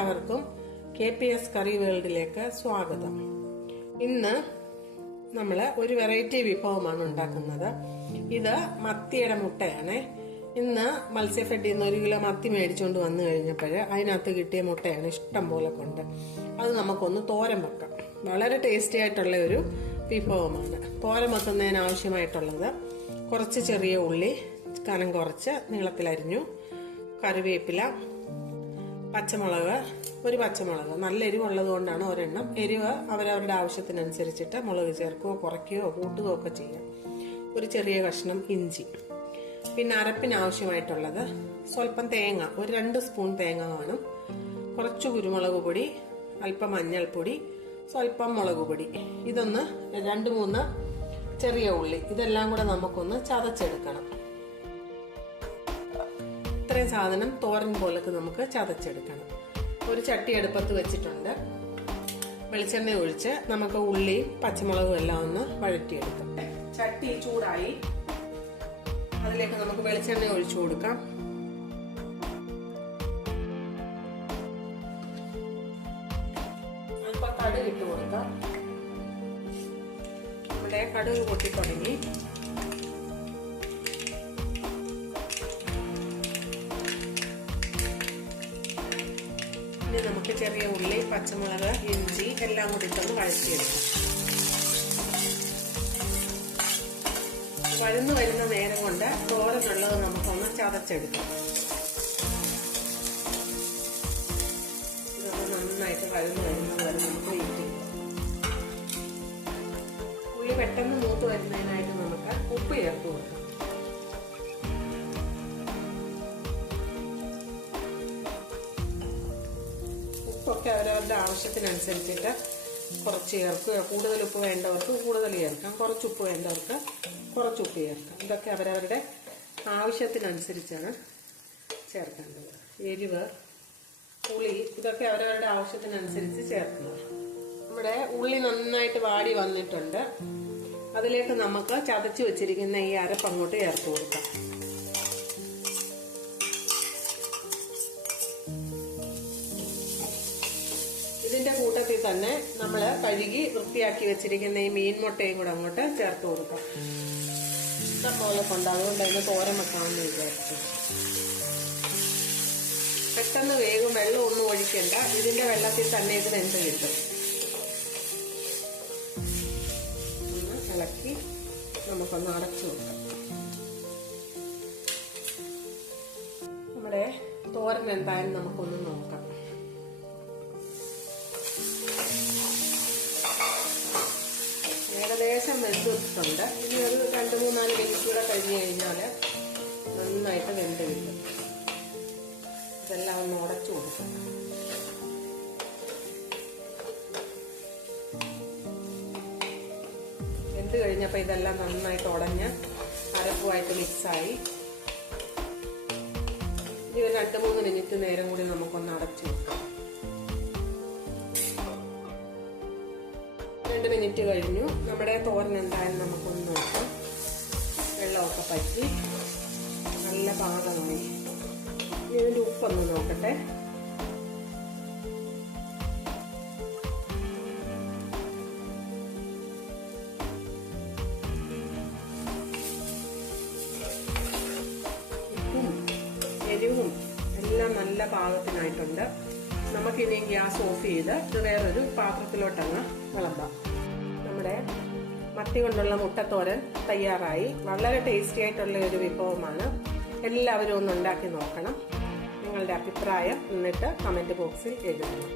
എല്ലാവർക്കും KPS കറി വേൾഡിലേക്ക് സ്വാഗതം. ഇന്ന് നമ്മൾ ഒരു വെറൈറ്റി വിഭവമാണ് ഉണ്ടാക്കുന്നത്. ഇത് മത്തിയുടെ മുട്ടയാണ്. ഇന്ന് മത്സ്യഫെഡിൽ നിന്ന് 1 കിലോ മത്തി മേടിച്ചുകൊണ്ട് വന്നു കഴിഞ്ഞപ്പോൾ അതിനകത്ത് കിട്ടിയ മുട്ടയാണ് ഇഷ്ടം പോലെ കൊണ്ട്. അത് നമുക്കൊന്ന് തോരൻ വെക്കാം. വളരെ ടേസ്റ്റി ആയിട്ടുള്ള ഒരു വിഭവമാണ്. തോരൻ വെക്കുന്നതിന് ആവശ്യമായിട്ടുള്ളത് കുറച്ച് ചെറിയ ഉള്ളി കനം കുറച്ച് നീളത്തിലരിഞ്ഞു, കറിവേപ്പില, പച്ചമുളക്, ഒരു പച്ചമുളക്, നല്ല എരിവുള്ളത് കൊണ്ടാണ് ഒരെണ്ണം. എരിവ് അവരവരുടെ ആവശ്യത്തിനനുസരിച്ചിട്ട് മുളക് ചേർക്കുകയോ കുറയ്ക്കുകയോ കൂട്ടുകയോ ഒക്കെ ചെയ്യാം. ഒരു ചെറിയ കഷ്ണം ഇഞ്ചി, പിന്നെ അരപ്പിന് ആവശ്യമായിട്ടുള്ളത് സ്വല്പം തേങ്ങ, ഒരു 2 സ്പൂൺ തേങ്ങ കാണും, കുറച്ച് കുരുമുളക് പൊടി, അല്പം മഞ്ഞൾപ്പൊടി, സ്വല്പം മുളക് പൊടി, ഇതൊന്ന് 2-3 ചെറിയ ഉള്ളി, ഇതെല്ലാം കൂടെ നമുക്കൊന്ന് ചതച്ചെടുക്കണം. ഇത്രയും സാധനം തോരൻ പോലൊക്കെ നമുക്ക് ചതച്ചെടുക്കണം. ഒരു ചട്ടി അടുപ്പത്ത് വെച്ചിട്ടുണ്ട്. വെളിച്ചെണ്ണ ഒഴിച്ച് നമുക്ക് ഉള്ളിയും പച്ചമുളകും എല്ലാം ഒന്ന് വഴറ്റിയെടുക്കാം. ചട്ടി ചൂടായി, അതിലേക്ക് നമുക്ക് വെളിച്ചെണ്ണ ഒഴിച്ചു കൊടുക്കാം. അല്പം കടുക് ഇട്ട് കൊടുക്കാം. നമ്മുടെ കടുക് പൊട്ടി തുടങ്ങി. ഇനി നമുക്ക് ചെറിയ ഉള്ളി, പച്ചമുളക്, ഇഞ്ചി എല്ലാം കൂടി ഇട്ടൊന്ന് വഴറ്റിയെടുക്കാം. വരുന്ന നേരം കൊണ്ട് തോരനുള്ളത് നമുക്കൊന്ന് ചതച്ചെടുക്കാം. ഇതൊന്ന് നന്നായിട്ട് വരുന്നത് വരെ നമുക്ക് വെയിറ്റ് ചെയ്യാം. ഉള്ളി പെട്ടെന്ന് മൂത്ത് വരുന്നതിനായിട്ട് നമുക്ക് ഉപ്പ് ചേർത്ത് കൊടുക്കാം. ഉപ്പൊക്കെ അവരവരുടെ ആവശ്യത്തിനനുസരിച്ചിട്ട് കുറച്ച് ചേർക്കുക. കൂടുതൽ ഉപ്പ് വേണ്ടവർക്ക് കൂടുതൽ ചേർക്കാം, കുറച്ച് ഉപ്പ് വേണ്ടവർക്ക് കുറച്ച് ഉപ്പ് ചേർക്കാം. ഇതൊക്കെ അവരവരുടെ ആവശ്യത്തിനനുസരിച്ചാണ് ചേർക്കേണ്ടത്. എരിവ്, പുളി, ഇതൊക്കെ അവരവരുടെ ആവശ്യത്തിനനുസരിച്ച് ചേർക്കണം. നമ്മുടെ ഉള്ളി നന്നായിട്ട് വാടി വന്നിട്ടുണ്ട്. അതിലേക്ക് നമുക്ക് ചതച്ച് വെച്ചിരിക്കുന്ന ഈ അരപ്പ് അങ്ങോട്ട് ചേർത്ത് കൊടുക്കാം. ഇതിന്റെ കൂട്ടത്തിൽ തന്നെ നമ്മൾ കഴുകി വൃത്തിയാക്കി വെച്ചിരിക്കുന്ന ഈ മീൻ മുട്ടയും കൂടെ അങ്ങോട്ട് ചേർത്ത് കൊടുക്കാം. ഇഷ്ടംപോലെ കൊണ്ട്, അതുകൊണ്ട് അതിന് തോരൻ വെക്കാമെന്ന് വിചാരിച്ചു. പെട്ടെന്ന് വേഗം വെള്ളം ഒന്നും ഒഴിക്കണ്ട, ഇതിന്റെ വെള്ളത്തിൽ തന്നെ ഇത് വെന്ത് കിട്ടും. ഒന്ന് ഇളക്കി നമുക്കൊന്ന് അടച്ചു കൊടുക്കാം. നമ്മുടെ തോരൻ എന്തായാലും നമുക്കൊന്ന് നോക്കാം. ഏകദേശം വെന്തിട്ടുണ്ട്. ഇനി ഒരു 2-3-4 മിനിറ്റ് കൂടെ കഴിഞ്ഞ് കഴിഞ്ഞാൽ നന്നായിട്ട് വെന്ത് കിട്ടും. ഇതെല്ലാം ഒന്ന് ഉടച്ചു കൊടുക്കാം. വെന്ത് കഴിഞ്ഞപ്പോൾ ഇതെല്ലാം നന്നായിട്ട് ഉടഞ്ഞ് അരപ്പുമായിട്ട് മിക്സായി. ഇനി ഒരു 2-3 മിനിറ്റ് നേരം കൂടി നമുക്കൊന്ന് അടച്ചു വെക്കാം. 2 മിനിറ്റ് കഴിഞ്ഞു. നമ്മുടെ തോരൻ എന്തായാലും നമുക്കൊന്ന് നോക്കാം. വെള്ളമൊക്കെ പറ്റി നല്ല പാകമായി. ഇതിന്റെ ഉപ്പൊന്ന് നോക്കട്ടെ. ഉപ്പും എരിവും എല്ലാം നല്ല പാകത്തിനായിട്ടുണ്ട്. നമുക്കിനി ഗ്യാസ് ഓഫ് ചെയ്ത് ഇത് വേറൊരു പാത്രത്തിലോട്ടങ്ങ് വിളമ്പാം. നമ്മുടെ മത്തി കൊണ്ടുള്ള മുട്ടത്തോരൻ തയ്യാറായി. വളരെ ടേസ്റ്റി ആയിട്ടുള്ള ഒരു വിഭവമാണ്. എല്ലാവരും ഒന്ന് ഉണ്ടാക്കി നോക്കണം. നിങ്ങളുടെ അഭിപ്രായം എന്നിട്ട് കമന്റ് ബോക്സിൽ എഴുതണം.